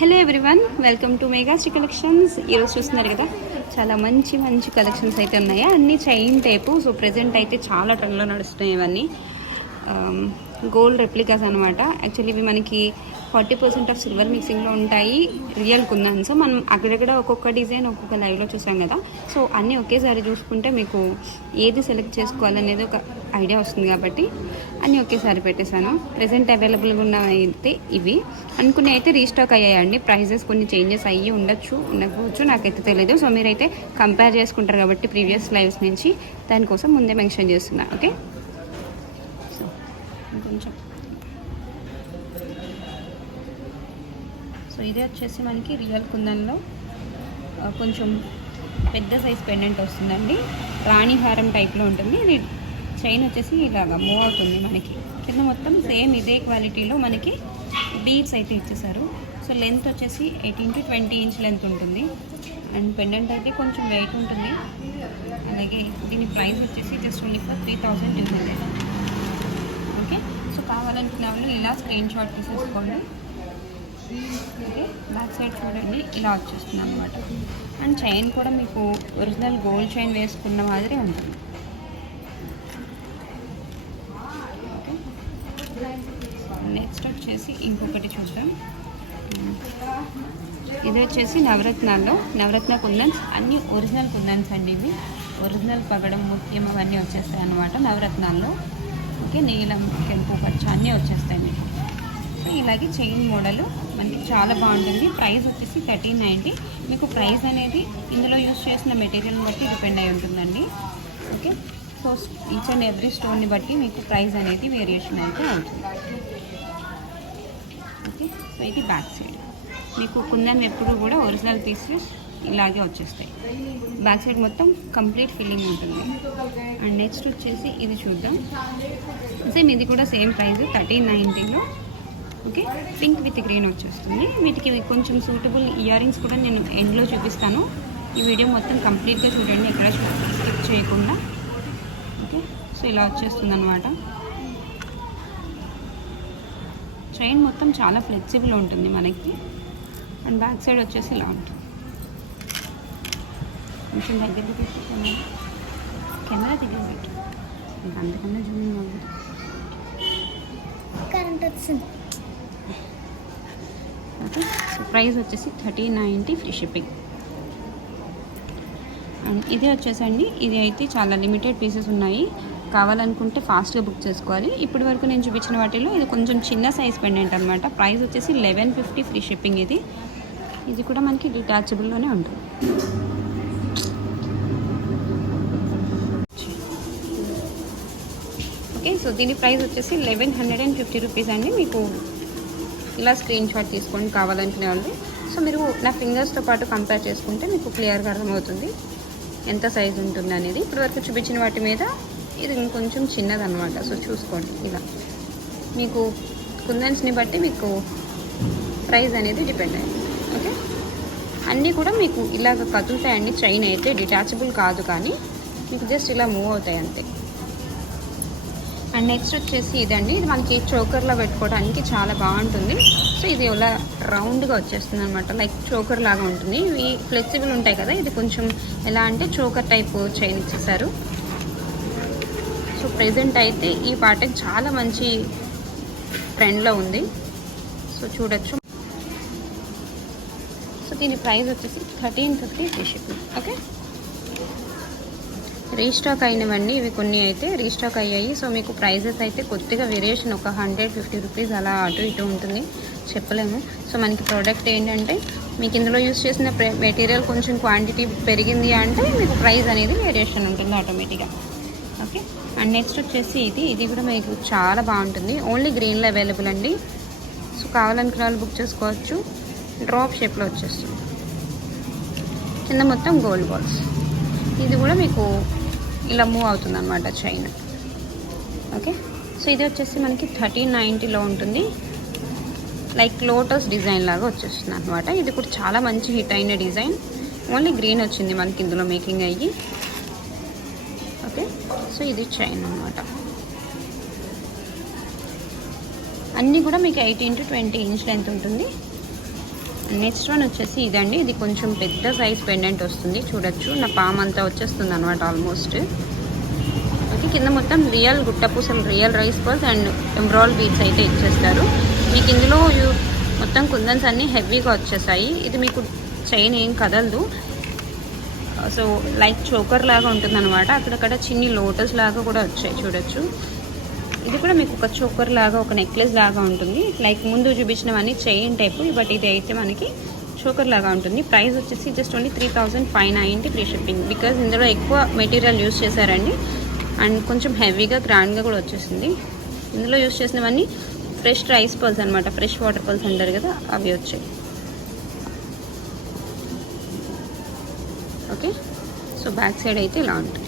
Hello everyone, welcome to Megasri collections. ఈరోజు చూస్తున్నారు కదా, చాలా మంచి మంచి కలెక్షన్స్ అయితే ఉన్నాయి. అన్నీ చైన్ టైపు. సో ప్రెజెంట్ అయితే చాలా ట్రెండ్లో నడుస్తున్నాయి ఇవన్నీ. గోల్డ్ రెప్లికాస్ అనమాట. యాక్చువల్లీ ఇవి మనకి 40% ఆఫ్ సిల్వర్ మిక్సింగ్లో ఉంటాయి. రియల్ కుందన్. సో మనం అక్కడక్కడ ఒక్కొక్క డిజైన్ ఒక్కొక్క లైవ్లో చూసాం కదా. సో అన్నీ ఒకేసారి చూసుకుంటే మీకు ఏది సెలెక్ట్ చేసుకోవాలనేది ఒక ఐడియా వస్తుంది కాబట్టి అన్నీ ఒకేసారి పెట్టేశాను. ప్రెజెంట్ అవైలబుల్గా ఉన్నవి అయితే ఇవి. అనుకునే అయితే రీస్టాక్ అయ్యాయండి. ప్రైజెస్ కొన్ని చేంజెస్ అయ్యి ఉండకపోవచ్చు, నాకైతే తెలియదు. సో మీరైతే కంపేర్ చేసుకుంటారు కాబట్టి ప్రీవియస్ లైవ్స్ నుంచి, దానికోసం ముందే మెన్షన్ చేస్తున్నా. ఓకే, సో ఇంకొంచెం. సో ఇదే వచ్చేసి మనకి రియల్ కుందన్లో కొంచెం పెద్ద సైజ్ పెండెంట్ వస్తుందండి. రాణిహారం టైప్లో ఉంటుంది. ఇది చైన్ వచ్చేసి ఇలాగా మూవ్ అవుతుంది. మనకి కింద మొత్తం సేమ్ ఇదే క్వాలిటీలో మనకి బీడ్స్ అయితే ఇచ్చేసారు. సో లెంత్ వచ్చేసి 18 to 20 ఇంచ్ లెంత్ ఉంటుంది. అండ్ పెండెంట్ అయితే కొంచెం వెయిట్ ఉంటుంది. అలాగే దీని ప్రైస్ వచ్చేసి just only for 3200. Okay, so కావాలనుకున్న వాళ్ళు ఇలా స్క్రీన్ షాట్ తీసేసుకోండి. ఓకే, బ్యాక్ సైడ్ చూడండి, ఇలా వచ్చేస్తుంది అనమాట. అండ్ చైన్ కూడా మీకు ఒరిజినల్ గోల్డ్ చైన్ వేసుకున్న మాదిరి ఉంటుంది. ఓకే, నెక్స్ట్ వచ్చేసి ఇంకొకటి చూద్దాం. ఇది వచ్చేసి నవరత్న కుందన్స్. అన్నీ ఒరిజినల్ కుందన్స్ అండి. ఇవి ఒరిజినల్ పగడం, ముత్యం అవన్నీ వచ్చేస్తాయి అన్నమాట నవరత్నాల్లో. ఓకే, నీలం, కెంపు, పచ్చ అన్నీ వచ్చేస్తాయి మీకు. సో ఇలాగే చైన్ మోడల్ మనకి చాలా బాగుంటుంది. ప్రైస్ వచ్చేసి 1390. మీకు ప్రైస్ అనేది ఇందులో యూస్ చేసిన మెటీరియల్ని బట్టి డిపెండ్ అయి ఉంటుందండి. Okay, so each and every స్టోన్ని బట్టి మీకు ప్రైస్ అనేది వేరియేషన్ అయితే అవుతుంది. ఓకే, సో ఇది బ్యాక్ సైడ్. మీకు కుందన్ ఎప్పుడు కూడా ఒరిజినల్ పీసెస్ ఇలాగే వచ్చేస్తాయి. బ్యాక్ సైడ్ మొత్తం కంప్లీట్ ఫిల్లింగ్ ఉంటుంది. అండ్ నెక్స్ట్ వచ్చేసి ఇది చూద్దాం. సేమ్ ఇది కూడా సేమ్ ప్రైస్ 1390లో. ఓకే, పింక్ విత్ గ్రీన్ వచ్చేస్తుంది. వీటికి కొంచెం సూటబుల్ ఇయర్ రింగ్స్ కూడా నేను ఎండ్లో చూపిస్తాను. ఈ వీడియో మొత్తం కంప్లీట్గా చూడండి, ఎక్కడ స్కిప్ చేయకుండా. ఓకే, సో ఇలా వచ్చేస్తుంది అనమాట. చైన్ మొత్తం చాలా ఫ్లెక్సిబుల్ ఉంటుంది మనకి. అండ్ బ్యాక్ సైడ్ వచ్చేసి ఇలా ఉంటుంది. కొంచెం దగ్గరికి పెట్టుకున్నాను, కెమెరా దగ్గర పెట్టు, అంతకన్నా జూమింగ్ అవ్వదు. కరెంట్ వచ్చింది. ఓకే, సో ప్రైస్ వచ్చేసి 1390 ఫ్రీ షిప్పింగ్. అండ్ ఇది వచ్చేసండి, ఇది అయితే చాలా లిమిటెడ్ పీసెస్ ఉన్నాయి. కావాలనుకుంటే ఫాస్ట్గా బుక్ చేసుకోవాలి. ఇప్పటి వరకు నేను చూపించిన వాటిలో ఇది కొంచెం చిన్న సైజ్ పెండెంట్ అనమాట. ప్రైస్ వచ్చేసి 1150 ఫ్రీ షిప్పింగ్. ఇది కూడా మనకి డిటాచబుల్లోనే ఉంటుంది. ఓకే, సో దీని ప్రైస్ వచ్చేసి 1150 రూపీస్ అండి. మీకు ఇలా స్క్రీన్ షాట్ తీసుకోండి కావాలనుకునే వాళ్ళు. సో మీరు నా ఫింగర్స్తో పాటు కంపేర్ చేసుకుంటే మీకు క్లియర్గా అర్థమవుతుంది ఎంత సైజ్ ఉంటుంది అనేది. ఇప్పటివరకు చూపించిన వాటి మీద ఇది ఇంకొంచెం చిన్నదన్నమాట. సో చూసుకోండి, ఇలా మీకు కుందన్స్ని బట్టి మీకు ప్రైస్ అనేది డిపెండ్ అయ్యింది. ఓకే, అన్నీ కూడా మీకు ఇలాగ కదులుతాయండి. చైన్ అయితే డిటాచబుల్ కాదు, కానీ మీకు జస్ట్ ఇలా మూవ్ అవుతాయి అంతే. అండ్ నెక్స్ట్ వచ్చేసి ఇదండి. ఇది మనకి చోకర్లో పెట్టుకోవడానికి చాలా బాగుంటుంది. సో ఇది ఇలా రౌండ్గా వచ్చేస్తుంది అనమాట, లైక్ చోకర్ లాగా ఉంటుంది. ఇవి ఫ్లెక్సిబుల్ ఉంటాయి కదా. ఇది కొంచెం ఎలా అంటే చోకర్ టైప్ చైన్ ఇచ్చేసారు. సో ప్రెజెంట్ అయితే ఈ ప్యాటర్న్ చాలా మంచి ట్రెండ్లో ఉంది. సో చూడొచ్చు. సో దీని ప్రైస్ వచ్చేసి 1350 ఫ్రీ షిప్పింగ్. ఓకే, రీస్టాక్ అయినవన్నీ ఇవి కొన్ని అయితే రీస్టాక్ అయ్యాయి. సో మీకు ప్రైజెస్ అయితే కొద్దిగా వేరియేషన్, ఒక 150 రూపీస్ అలా అటు ఇటు ఉంటుంది, చెప్పలేము. సో మనకి ప్రోడక్ట్ ఏంటంటే మీకు ఇందులో యూస్ చేసిన మెటీరియల్ కొంచెం క్వాంటిటీ పెరిగింది అంటే మీకు ప్రైస్ అనేది వేరియేషన్ ఉంటుంది ఆటోమేటిక్గా. ఓకే, అండ్ నెక్స్ట్ వచ్చేసి ఇది కూడా మీకు చాలా బాగుంటుంది. ఓన్లీ గ్రీన్లో అవైలబుల్ అండి. సో కావాలనుకున్న వాళ్ళు బుక్ చేసుకోవచ్చు. డ్రాప్ షేప్లో వచ్చేస్తుంది. కింద మొత్తం గోల్డ్ బాల్స్. ఇది కూడా మీకు ఇలా మూవ్ అవుతుంది అనమాట చైన్. ఓకే, సో ఇది వచ్చేసి మనకి 1390లో ఉంటుంది. లైక్ లోటస్ డిజైన్ లాగా వచ్చేస్తుంది అనమాట. ఇది కూడా చాలా మంచి హిట్ అయిన డిజైన్. ఓన్లీ గ్రీన్ వచ్చింది మనకి ఇందులో మేకింగ్ అయ్యి. ఓకే, సో ఇది చైన్ అనమాట. అన్నీ కూడా మీకు 18 to 20 ఇంచ్ లెంత్ ఉంటుంది. నెక్స్ట్ వన్ వచ్చేసి ఇదండి. ఇది కొంచెం పెద్ద సైజ్ పెండెంట్ వస్తుంది, చూడొచ్చు. నా పామ్ అంతా వచ్చేస్తుంది అనమాట ఆల్మోస్ట్. ఓకే, కింద మొత్తం రియల్ గుట్టపూసలు, real rice pearls and embroidered beads అయితే ఇచ్చేస్తారు మీకు. ఇందులో మొత్తం కుందన్స్ అన్నీ హెవీగా వచ్చేసాయి. ఇది మీకు చైన్ ఏం కదలదు, సో లైక్ చోకర్ లాగా ఉంటుంది అనమాట. అక్కడక్కడ చిన్ని లోటస్ లాగా కూడా వచ్చాయి, చూడొచ్చు. ఇది కూడా మీకు ఒక చోకర్ లాగా, ఒక నెక్లెస్ లాగా ఉంటుంది. లైక్ ముందు చూపించినవన్నీ చైన్ టైపు, బట్ ఇది అయితే మనకి చోకర్ లాగా ఉంటుంది. ప్రైస్ వచ్చేసి just only 3590 free shipping. Because ఇందులో ఎక్కువ మెటీరియల్ యూస్ చేశారండి అండ్ కొంచెం హెవీగా గ్రాండ్గా కూడా వచ్చేసింది. ఇందులో యూస్ చేసినవన్నీ ఫ్రెష్ రైస్ పర్ల్స్ అనమాట, ఫ్రెష్ వాటర్ పర్ల్స్ అంటారు కదా, అవి వచ్చాయి. ఓకే, సో బ్యాక్ సైడ్ అయితే ఇలా ఉంటుంది.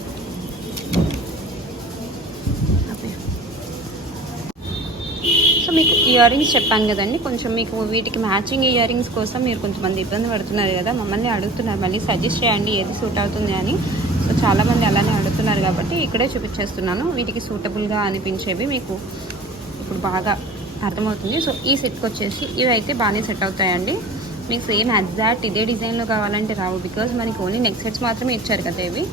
సో మీకు ఇయర్ రింగ్స్ చెప్పాను కదండి, కొంచెం మీకు వీటికి మ్యాచింగ్ ఇయర్ రింగ్స్ కోసం మీరు కొంతమంది ఇబ్బంది పడుతున్నారు కదా, మమ్మల్ని అడుగుతున్నారు మళ్ళీ సజెస్ట్ చేయండి ఏది సూట్ అవుతుంది అని. సో చాలామంది అలానే అడుగుతున్నారు కాబట్టి ఇక్కడే చూపించేస్తున్నాను. వీటికి సూటబుల్గా అనిపించేవి మీకు ఇప్పుడు బాగా అర్థమవుతుంది. సో ఈ సెట్కి వచ్చేసి ఇవి అయితే బాగానే సెట్ అవుతాయండి. మీకు సేమ్ ఎగ్జాక్ట్ ఇదే డిజైన్లో కావాలంటే రావు, బికాజ్ మనకి ఓన్లీ నెక్ సెట్స్ మాత్రమే ఇచ్చారు కదా ఇవి.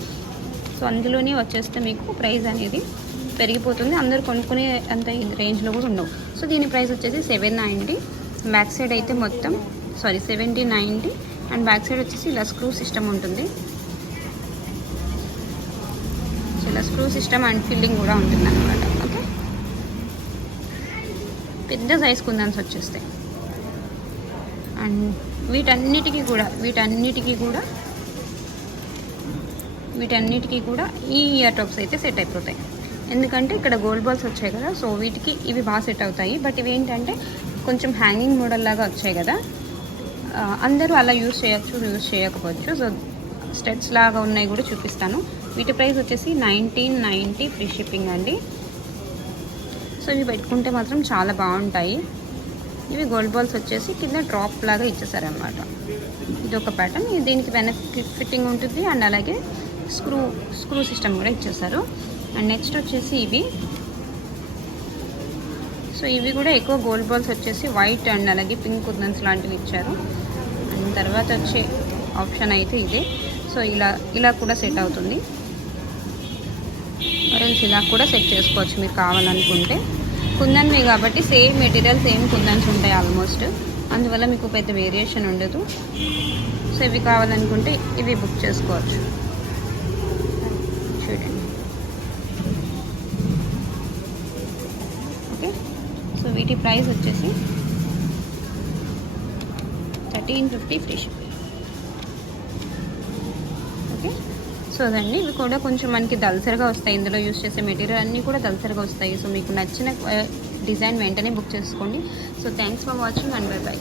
సో అందులోనే వచ్చేస్తే మీకు ప్రైస్ అనేది పెరిగిపోతుంది, అందరూ కొనుక్కునే అంత రేంజ్లో కూడా ఉండవు. సో దీని ప్రైస్ వచ్చేసి 790. బ్యాక్ సైడ్ అయితే మొత్తం 7090 అండ్ బ్యాక్ సైడ్ వచ్చేసి ఇలా స్క్రూ సిస్టమ్ ఉంటుంది. సో ఇలా స్క్రూ సిస్టమ్ అండ్ ఫిల్లింగ్ కూడా ఉంటుంది అన్నమాట. ఓకే, పెద్ద సైజ్ కుందన్స్ వచ్చేస్తాయి. అండ్ వీటన్నిటికీ కూడా ఈ ఇయర్ టాప్స్ అయితే సెట్ అయిపోతాయి. ఎందుకంటే ఇక్కడ గోల్డ్ బాల్స్ వచ్చాయి కదా, సో వీటికి ఇవి బాగా సెట్ అవుతాయి. బట్ ఇవి ఏంటంటే కొంచెం హ్యాంగింగ్ మోడల్ లాగా వచ్చాయి కదా, అందరూ అలా యూస్ చేయొచ్చు, యూస్ చేయకపోవచ్చు. సో స్టెట్స్ లాగా ఉన్నాయి కూడా చూపిస్తాను. వీటి ప్రైస్ వచ్చేసి 1990 ఫ్రీ షిప్పింగ్ అండి. సో ఇవి పెట్టుకుంటే మాత్రం చాలా బాగుంటాయి. ఇవి గోల్డ్ బాల్స్ వచ్చేసి కింద డ్రాప్ లాగా ఇచ్చేసారనమాట. ఇది ఒక ప్యాటర్న్, దీనికి వెనక్ ఫిట్టింగ్ ఉంటుంది అండ్ అలాగే స్క్రూ సిస్టమ్ కూడా ఇచ్చేసారు. అండ్ నెక్స్ట్ వచ్చేసి ఇవి. సో ఇవి కూడా ఎక్కువ గోల్డ్ బాల్స్ వచ్చేసి వైట్ అండ్ అలాగే పింక్ కుందన్స్ లాంటివి ఇచ్చారు. అండ్ తర్వాత వచ్చే ఆప్షన్ అయితే ఇదే. సో ఇలా కూడా సెట్ అవుతుంది, ఆరెల్స్ ఇలా కూడా సెట్ చేసుకోవచ్చు మీరు కావాలనుకుంటే. కుందన్వే కాబట్టి సేమ్ మెటీరియల్, సేమ్ కుందన్స్ ఉంటాయి ఆల్మోస్ట్, అందువల్ల మీకు పెద్ద వేరియేషన్ ఉండదు. సో ఇవి కావాలనుకుంటే ఇవి బుక్ చేసుకోవచ్చు. చూడండి, ఓకే. సో వీటి ప్రైస్ వచ్చేసి 1350 ఫ్రీ షిప్పింగ్. ఓకే, సో అదండి. ఇవి కూడా కొంచెం మనకి దల్సరిగా వస్తాయి, ఇందులో యూస్ చేసే మెటీరియల్ అన్నీ కూడా దల్సరిగా వస్తాయి. సో మీకు నచ్చిన డిజైన్ వెంటనే బుక్ చేసుకోండి. So thanks for watching and by by.